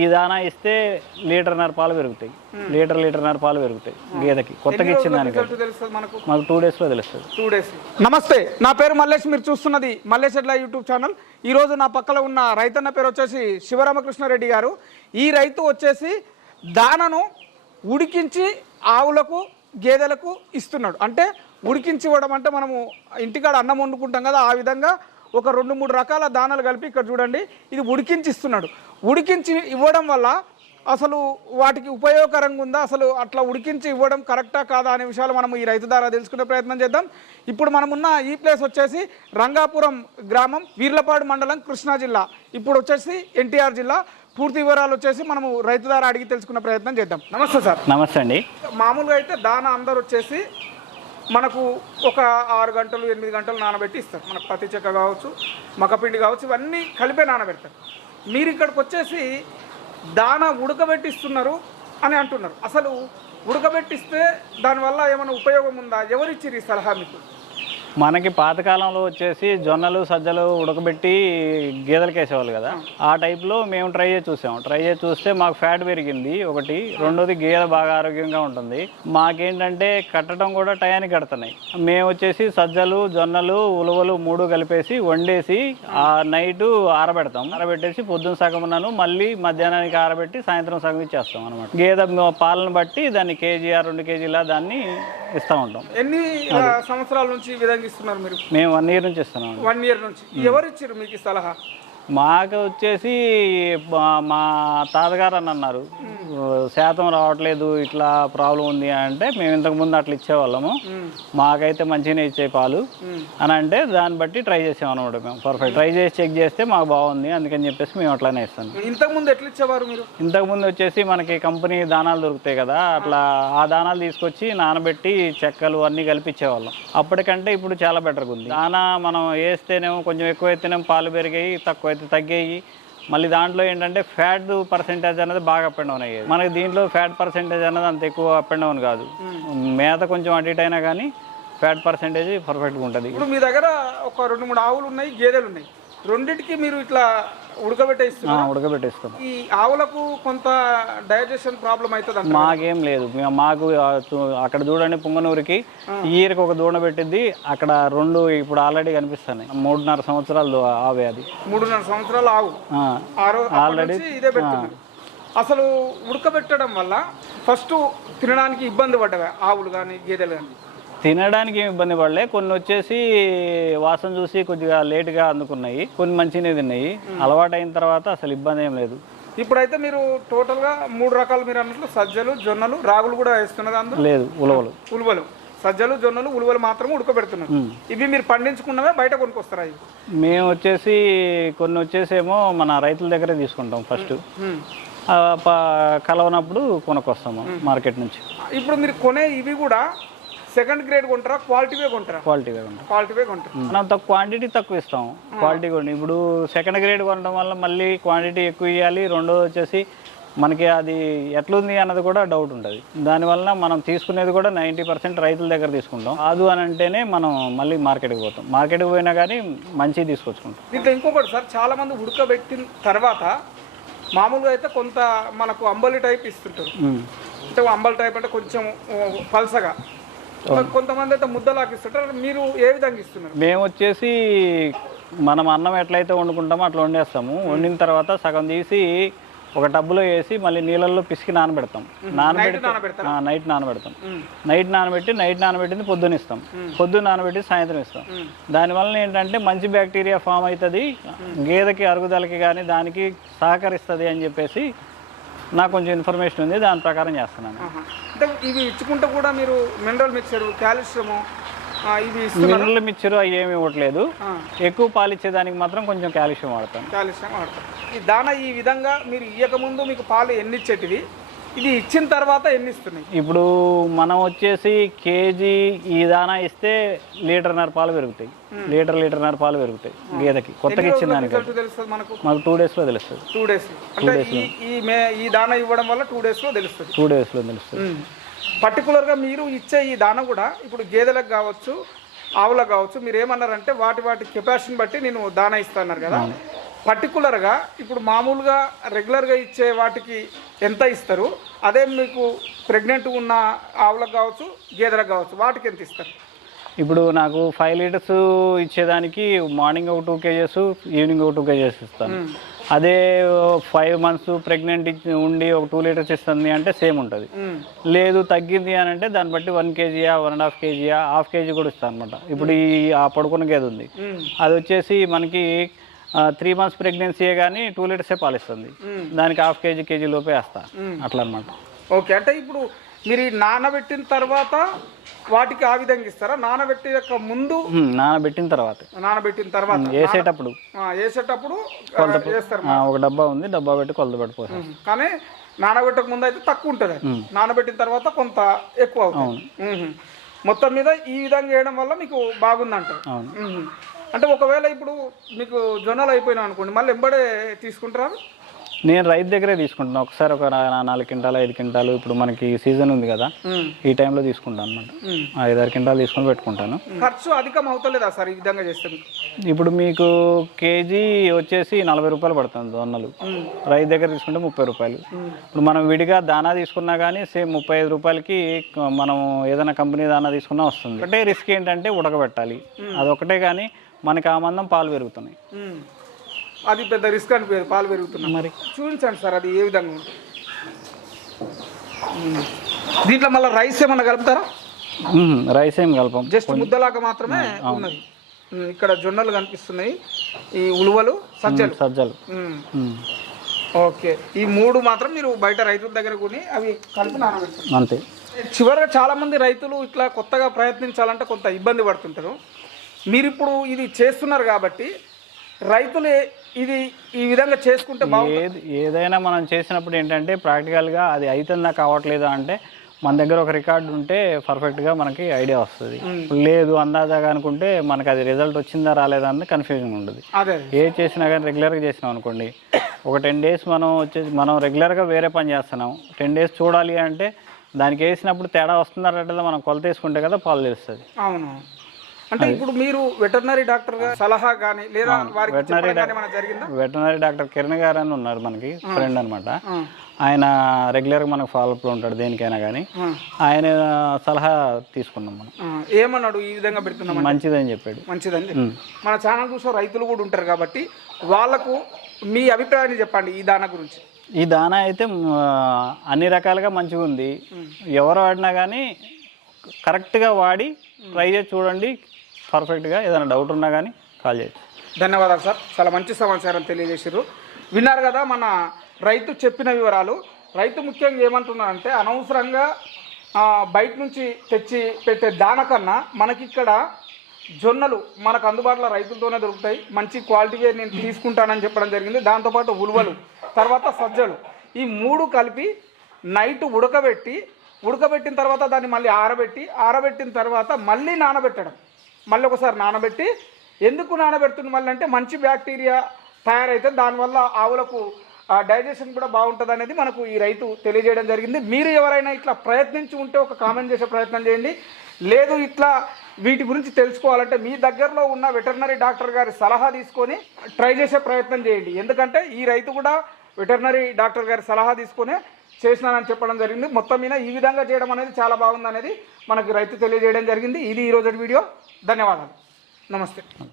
ఈ దానా ఇస్తే లీటర్న్నర పాలు పెరుగుతాయి. లీటర్ లీటర్న్నర పాలు పెరుగుతాయి. గేదెకి. కొత్తగా ఇచ్చిన దానికి మాకు టూ డేస్లో తెలుస్తుంది. Two days. నమస్తే నా పేరు మల్లేష్. మీరు చూస్తున్నది మల్లేష్ ఎడ్ల యూట్యూబ్ ఛానల్. ఈ రోజు నా పక్కన ఉన్న రైతన్న పేరు వచ్చేసి శివరామకృష్ణారెడ్డి గారు. ఈ రైతు వచ్చేసి దానను ఉడికించి ఆవులకు గేదెలకు ఇస్తున్నాడు. అంటే ఉడికించి ఇవ్వడం అంటే మనము ఇంటికాడ అన్నం వండుకుంటాం కదా ఆ విధంగా ఒక రెండు మూడు రకాల దానాలు కలిపి ఇక్కడ చూడండి ఇది ఉడికించి ఇస్తున్నాడు ఉడికించి ఇవ్వడం వల్ల అసలు వాటికి ఉపయోగకరంగా ఉందా? అసలు అట్లా ఉడికించి ఇవ్వడం కరెక్టా కాదా అనే విషయాలు మనం ఈ రైతు ద్వారా తెలుసుకునే ప్రయత్నం చేద్దాం. ఇప్పుడు మనం ఉన్న ఈ ప్లేస్ వచ్చేసి రంగాపురం గ్రామం వీర్లపాడు మండలం కృష్ణా జిల్లా. ఇప్పుడు వచ్చేసి ఎన్టీఆర్ జిల్లా. పూర్తి వివరాలు వచ్చేసి మనము రైతు ద్వారా అడిగి తెలుసుకునే ప్రయత్నం చేద్దాం. నమస్తే సార్. నమస్తే అండి. మామూలుగా అయితే దాన అందరు వచ్చేసి మనకు ఒక ఆరు గంటలు ఎనిమిది గంటలు నానబెట్టి ఇస్తారు. మనకు పత్తి చెక్క కావచ్చు మకపిండి కావచ్చు ఇవన్నీ కలిపే నానబెడతారు. మీరు ఇక్కడికి వచ్చేసి దాన ఉడకబెట్టిస్తున్నారు అని అంటున్నారు. అసలు ఉడకబెట్టిస్తే దానివల్ల ఏమైనా ఉపయోగం ఉందా? ఎవరిచ్చిరు ఈ సలహా మీకు? మనకి పాతకాలంలో వచ్చేసి జొన్నలు సజ్జలు ఉడకబెట్టి గేదెలకు వేసేవాళ్ళు కదా. ఆ టైప్లో మేము ట్రై చేసి చూసాం. ట్రై చేసి చూస్తే మాకు ఫ్యాట్ పెరిగింది. ఒకటి. రెండోది గేదె బాగా ఆరోగ్యంగా ఉంటుంది. మాకేంటంటే కట్టడం కూడా టయానికి కడుతున్నాయి. మేము వచ్చేసి సజ్జలు జొన్నలు ఉలవలు మూడు కలిపేసి వండేసి ఆ నైట్ ఆరబెడతాం. ఆరబెట్టేసి పొద్దున్న సగం ఉన్నాను మళ్ళీ మధ్యాహ్నానికి ఆరబెట్టి సాయంత్రం సగం ఇచ్చేస్తాం అనమాట గేదె పాలను బట్టి దాన్ని కేజీ ఆ రెండు కేజీలా దాన్ని ఇస్తూ ఉంటాం. ఎన్ని సంవత్సరాల నుంచి విధంగా ఇస్తున్నారు మీరు? మేము వన్ ఇయర్ నుంచి ఇస్తున్నాం వన్ ఇయర్ నుంచి. ఎవరు ఇచ్చారు మీకు ఈ సలహా? మాకు వచ్చేసి మా- తాతగారు అని అన్నారు. శాతం రావట్లేదు ఇట్లా ప్రాబ్లం ఉంది అంటే మేము ఇంతకు ముందు అట్లా ఇచ్చేవాళ్ళము. మాకైతే మంచిగానే ఇచ్చే పాలు. అని అంటే దాన్ని బట్టి ట్రై చేసాం అనమాట మేము పర్ఫెక్ట్ ట్రై చేసి చెక్ చేస్తే మాకు బాగుంది అందుకని చెప్పేసి మేము అట్లానే ఇస్తాం. ఇంతకుముందు ఎట్లా ఇచ్చేవారు మీరు? ఇంతకు ముందు వచ్చేసి మనకి కంపెనీ దానాలు దొరుకుతాయి కదా అట్లా ఆ దానాలు తీసుకొచ్చి నానబెట్టి చెక్కలు అన్నీ కలిపి ఇచ్చేవాళ్ళం అప్పటికంటే ఇప్పుడు చాలా బెటర్గా ఉంది. దానా మనం వేస్తేనేమో కొంచెం ఎక్కువ అయితేనేమో పాలు పెరిగాయి తక్కువ అయితే తగ్గాయి. మళ్ళీ దాంట్లో ఏంటంటే ఫ్యాట్ పర్సెంటేజ్ అనేది బాగా అప్ అండ్ డౌన్ అయ్యేది. మనకి దీంట్లో ఫ్యాట్ పర్సెంటేజ్ అనేది అంత ఎక్కువ అప్ అండ్ డౌన్ కాదు. మేత కొంచెం అటు ఇటు అయినా కానీ ఫ్యాట్ పర్సెంటేజ్ పర్ఫెక్ట్గా ఉంటుంది. ఇప్పుడు మీ దగ్గర ఒక రెండు మూడు ఆవులు ఉన్నాయి గేదెలు ఉన్నాయి. రెండింటికి మీరు ఇట్లా ఉడకబెట్టే ఇస్తున్నారు ఉడకబెట్టేస్తాం ఈ ఆవులకు కొంత డైజెషన్ ప్రాబ్లం అవుతుంది మాకేం లేదు. మాకు అక్కడ చూడండి పుంగనూరుకి ఈయరికి ఒక దూడ పెట్టింది అక్కడ రెండు ఇప్పుడు ఆల్రెడీ కనిపిస్తున్నాయి. మూడున్నర సంవత్సరాలు ఆవే అది. మూడున్నర సంవత్సరాలు ఆవు. ఆ, ఆరో అప్పటి నుంచి ఇదే అసలు ఉడకబెట్టడం వల్ల ఫస్ట్ తినడానికి ఇబ్బంది పడ్డవా? ఆవులు కానీ గేదెలు కానీ తినడానికి ఏమి ఇబ్బంది పడలే. కొన్ని వచ్చేసి వాసన చూసి కొద్దిగా లేటుగా అందుకున్నాయి. కొన్ని మంచిగానే తిన్నాయి. అలవాటు అయిన తర్వాత అసలు ఇబ్బంది ఏం లేదు. ఇప్పుడైతే మీరు టోటల్గా మూడు రకాలు మీరు అన్నట్లు సజ్జలు జొన్నలు రాగులు కూడా వేస్తున్నారు అందులో? లేదు ఉలవలు. ఉలువలు. సజ్జలు జొన్నలు ఉలువలు మాత్రం ఉడకబెడుతున్నారు ఇవి మీరు పండించుకున్నవే బయట కొనుక్కొస్తారా ఇవి? మేము వచ్చేసి కొన్ని వచ్చేసేమో మన రైతుల దగ్గరే తీసుకుంటాం ఫస్ట్ కలవనప్పుడు కొనుక్కొస్తాము మార్కెట్ నుంచి. ఇప్పుడు మీరు కొనే ఇవి కూడా సెకండ్ గ్రేడ్ కొంటారా? క్వాలిటీవే కొంటారా? క్వాలిటీగా ఉంటాం క్వాలిటీవే కొంటారు. మనం తక్కువ క్వాంటిటీ తక్కువ ఇస్తాం. క్వాలిటీ కూడా ఇప్పుడు సెకండ్ గ్రేడ్ కొనడం వల్ల మళ్ళీ క్వాంటిటీ ఎక్కువ ఇవ్వాలి రెండోది వచ్చేసి మనకి అది ఎట్లుంది అన్నది కూడా డౌట్ ఉంటుంది. దానివల్ల మనం తీసుకునేది కూడా నైంటీ పర్సెంట్ రైతుల దగ్గర తీసుకుంటాం. కాదు అని అంటేనే మనం మళ్ళీ మార్కెట్కి పోతాం. మార్కెట్కి పోయినా కానీ మంచిగా తీసుకొచ్చుకుంటాం. దీంట్లో ఇంకొకటి సార్ చాలా మంది ఉడకబెట్టిన తర్వాత మామూలుగా అయితే కొంత మనకు అంబలి టైప్ ఇస్తుంటారు. అంటే అంబలి టైప్ అంటే కొంచెం పల్సగా. కొంతమంది అయితే ముద్దలాగా ఇస్తుంటారు మీరు ఏ విధంగా ఇస్తున్నారు? మేము వచ్చేసి మనం అన్నం ఎట్లయితే వండుకుంటామో అట్లా వండేస్తాము. వండిన తర్వాత సగం తీసి ఒక టబ్బులో వేసి మళ్ళీ నీళ్ళల్లో పిసికి నానబెడతాం. నానబెడితే నైట్ నానబెడతాం. నైట్ నానబెట్టి నైట్ నానబెట్టింది పొద్దున ఇస్తాం. పొద్దున్న నానబెట్టి సాయంత్రం ఇస్తాం. దానివల్ల ఏంటంటే మంచి బ్యాక్టీరియా ఫామ్ అవుతుంది. గేదెకి అరుగుదలకి కానీ దానికి సహకరిస్తుంది అని చెప్పేసి నాకు కొంచెం ఇన్ఫర్మేషన్ ఉంది. దాని ప్రకారం చేస్తున్నాను. అంటే ఇవి ఇచ్చుకుంటే కూడా మీరు మినరల్ మిక్చర్ కాల్షియము ఆ, ఇవి మినరల్ మిక్చర్ అవి ఏమి ఇవ్వట్లేదు. ఎక్కువ పాలు ఇచ్చేదానికి మాత్రం కొంచెం కాల్షియం వాడతాం. కాలుష్యం వాడతారు ఈ దాన ఈ విధంగా మీరు ఇయ్యకముందు మీకు పాలు ఎన్ని ఇచ్చేటివి ఇది ఇచ్చిన తర్వాత ఎన్ని ఇస్తున్నాయి? ఇప్పుడు మనం వచ్చేసి కేజీ ఈ దానా ఇస్తే లీటర్న్నర పాలు పెరుగుతాయి. లీటర్ లీటర్న్నర పాలు పెరుగుతాయి గేదెకి. కొత్తగా ఇచ్చిన దానికి తెలుస్తుంది మనకు? మాకు టూ డేస్లో తెలుస్తుంది. Two days. అంటే ఈ ఈ దాన ఇవ్వడం వల్ల టూ డేస్లో తెలుస్తుంది. టూ డేస్లో తెలుస్తుంది. పర్టికులర్గా మీరు ఇచ్చే ఈ దాన కూడా ఇప్పుడు గేదెలకు కావచ్చు ఆవులకు కావచ్చు మీరు ఏమన్నారంటే వాటి వాటి కెపాసిటీని బట్టి నేను దాన ఇస్తాన్నారు కదా. పర్టికులర్గా ఇప్పుడు మామూలుగా రెగ్యులర్గా ఇచ్చే వాటికి ఎంత ఇస్తారు? అదే మీకు ప్రెగ్నెంట్ ఉన్న ఆవులకు కావచ్చు గేదెలకు కావచ్చు వాటికి ఎంత ఇస్తారు? ఇప్పుడు నాకు ఫైవ్ లీటర్స్ ఇచ్చేదానికి మార్నింగ్ ఒక టూ కేజెస్ ఈవినింగ్ ఒక టూ కేజెస్ ఇస్తాను. అదే ఫైవ్ మంత్స్ ప్రెగ్నెంట్ ఉండి ఒక టూ లీటర్స్ ఇస్తుంది అంటే సేమ్ ఉంటుంది. లేదు తగ్గింది అని అంటే దాన్ని బట్టి వన్ కేజీయా వన్ అండ్ హాఫ్ కేజీయా హాఫ్ కేజీ కూడా ఇస్తాను అనమాట ఇప్పుడు ఈ ఆ పడుకున్న గేదె ఉంది. అది వచ్చేసి మనకి త్రీ మంత్స్ ప్రెగ్నెన్సీ కానీ టూ లీటర్సే పాలిస్తుంది మ్మ్. దానికి హాఫ్ కేజీ కేజీ లోపే వేస్తా. అట్లా అనమాట ఓకే అంటే ఇప్పుడు మీరు ఈ నానబెట్టిన తర్వాత వాటికి ఆ విధంగా ఇస్తారా నానబెట్టి యొక్క ముందు నానబెట్టిన తర్వాత నానబెట్టిన తర్వాత వేసేటప్పుడు వేసేటప్పుడు ఒక డబ్బా ఉంది డబ్బా పెట్టి కొలత మ్మ్. కానీ నానబెట్టక ముందు అయితే తక్కువ ఉంటుంది. నానబెట్టిన తర్వాత కొంత ఎక్కువ అవుతుంది. మొత్తం మీద ఈ విధంగా చేయడం వల్ల మీకు బాగుందంట. అంటే ఒకవేళ ఇప్పుడు మీకు జొన్నలు అయిపోయినా అనుకోండి మళ్ళీ ఎంబడే తీసుకుంటారా? నేను రైతు దగ్గరే తీసుకుంటాను ఒకసారి ఒక నాలుగు క్వింటాలు ఐదు క్వింటాలు ఇప్పుడు మనకి సీజన్ ఉంది కదా. ఈ టైంలో తీసుకుంటాను అనమాట. ఐదారు క్వింటాలు తీసుకొని పెట్టుకుంటాను. ఖర్చు అధికం అవుతలేదా సార్ ఈ విధంగా చేస్తే ఇప్పుడు మీకు కేజీ వచ్చేసి నలభై రూపాయలు పడుతుంది జొన్నలు. రైతు దగ్గర తీసుకుంటే ముప్పై రూపాయలు. ఇప్పుడు మనం విడిగా దానా తీసుకున్నా కానీ సేమ్ ముప్పై ఐదు రూపాయలకి మనం ఏదైనా కంపెనీ దానా తీసుకున్నా వస్తుంది. ఒకటే రిస్క్ ఏంటంటే ఉడకబెట్టాలి. అదొకటే కానీ మనకి ఆ మందం పాలు పెరుగుతున్నాయి. అది పెద్ద రిస్క్ అనిపించదు పాలు పెరుగుతున్నాయి. మరి? చూపించండి సార్ అది ఏ విధంగా మ్మ్. దీంట్లో మళ్ళీ రైస్ ఏమన్నా కలుపుతారా. రైస్ ఏం కలపం. జస్ట్ ముద్దలాగా మాత్రమే ఉన్నది. ఇక్కడ జొన్నలు కనిపిస్తున్నాయి. ఈ ఉలువలు సజ్జలు. సజ్జలు. ఓకే. ఈ మూడు మాత్రం మీరు బయట రైతుల దగ్గర కొని అవి కలిపి నానబెడతారు. అంతే. చివరిగా చాలా మంది రైతులు ఇట్లా కొత్తగా ప్రయత్నించాలంటే కొంత ఇబ్బంది పడుతుంటారు. మీరు ఇప్పుడు ఇది చేస్తున్నారు కాబట్టి రైతులు ఇది ఈ విధంగా చేసుకుంటే బాగుంటుంది. ఏది ఏదైనా మనం చేసినప్పుడు ఏంటంటే ప్రాక్టికల్గా అది అవుతుందా కావట్లేదా అంటే మన దగ్గర ఒక రికార్డు ఉంటే పర్ఫెక్ట్గా మనకి ఐడియా వస్తుంది. లేదు అందాజాగా అనుకుంటే మనకి అది రిజల్ట్ వచ్చిందా రాలేదా అని కన్ఫ్యూజన్ ఉంటుంది ఏ చేసినా కానీ రెగ్యులర్గా చేసినాం అనుకోండి ఒక టెన్ డేస్ మనం వచ్చేసి మనం రెగ్యులర్గా వేరే పని చేస్తున్నాం. టెన్ డేస్ చూడాలి అంటే దానికి వేసినప్పుడు తేడా వస్తుందా రాలేదా మనం కొలత వేసుకుంటే కదా పాలు తెలుస్తుంది. అవును. అంటే ఇప్పుడు మీరు వెటర్నరీ డాక్టర్ సలహా కానీ లేదా జరిగిందా? వెటనరీ డాక్టర్ కిరణ్ గారు అని ఉన్నారు మనకి ఫ్రెండ్ అనమాట ఆయన రెగ్యులర్గా మనకు ఫాలోఅప్లో ఉంటాడు దేనికైనా కానీ ఆయన సలహా తీసుకున్నాం మనం. ఏమన్నాడు ఈ విధంగా పెడుతున్నాం మంచిదని చెప్పాడు. మంచిదండి మన ఛానల్ చూసిన రైతులు కూడా ఉంటారు కాబట్టి వాళ్ళకు మీ అభిప్రాయాన్ని చెప్పండి ఈ దాన గురించి. ఈ దానా అయితే అన్ని రకాలుగా మంచిగా ఉంది. ఎవరు వాడినా కానీ కరెక్ట్గా వాడి ట్రై చేసి చూడండి. పర్ఫెక్ట్గా ఏదైనా డౌట్ ఉన్నా కానీ కాల్ చేయొచ్చు. ధన్యవాదాలు సార్. చాలా మంచి సమాచారం తెలియజేసారు విన్నారు కదా మన రైతు చెప్పిన వివరాలు. రైతు ముఖ్యంగా ఏమంటున్నారంటే అనవసరంగా బయట నుంచి తెచ్చి పెట్టే దానకన్నా మనకిక్కడ జొన్నలు మనకు అందుబాటులో రైతులతోనే దొరుకుతాయి. మంచి క్వాలిటీగా నేను తీసుకుంటానని చెప్పడం జరిగింది. దాంతోపాటు ఉలువలు తర్వాత సజ్జలు. ఈ మూడు కలిపి నైట్ ఉడకబెట్టి ఉడకబెట్టిన తర్వాత దాన్ని మళ్ళీ ఆరబెట్టి ఆరబెట్టిన తర్వాత మళ్ళీ నానబెట్టడం. మళ్ళీ ఒకసారి నానబెట్టి ఎందుకు నానబెడుతుంది మళ్ళీ అంటే మంచి బ్యాక్టీరియా తయారైతే దానివల్ల ఆవులకు డైజెషన్ కూడా బాగుంటుంది అనేది మనకు ఈ రైతు తెలియజేయడం జరిగింది. మీరు ఎవరైనా ఇట్లా ప్రయత్నించి ఉంటే ఒక కామెంట్ చేసే ప్రయత్నం చేయండి. లేదు ఇట్లా వీటి గురించి తెలుసుకోవాలంటే మీ దగ్గరలో ఉన్న వెటర్నరీ డాక్టర్ గారి సలహా తీసుకొని ట్రై చేసే ప్రయత్నం చేయండి. ఎందుకంటే ఈ రైతు కూడా వెటర్నరీ డాక్టర్ గారి సలహా తీసుకొని చేసినానని చెప్పడం జరిగింది. మొత్తం మీద ఈ విధంగా చేయడం అనేది చాలా బాగుంది అనేది మనకు రైతు తెలియజేయడం జరిగింది. ఇది ఈరోజు వీడియో. ధన్యవాదాలు. నమస్తే.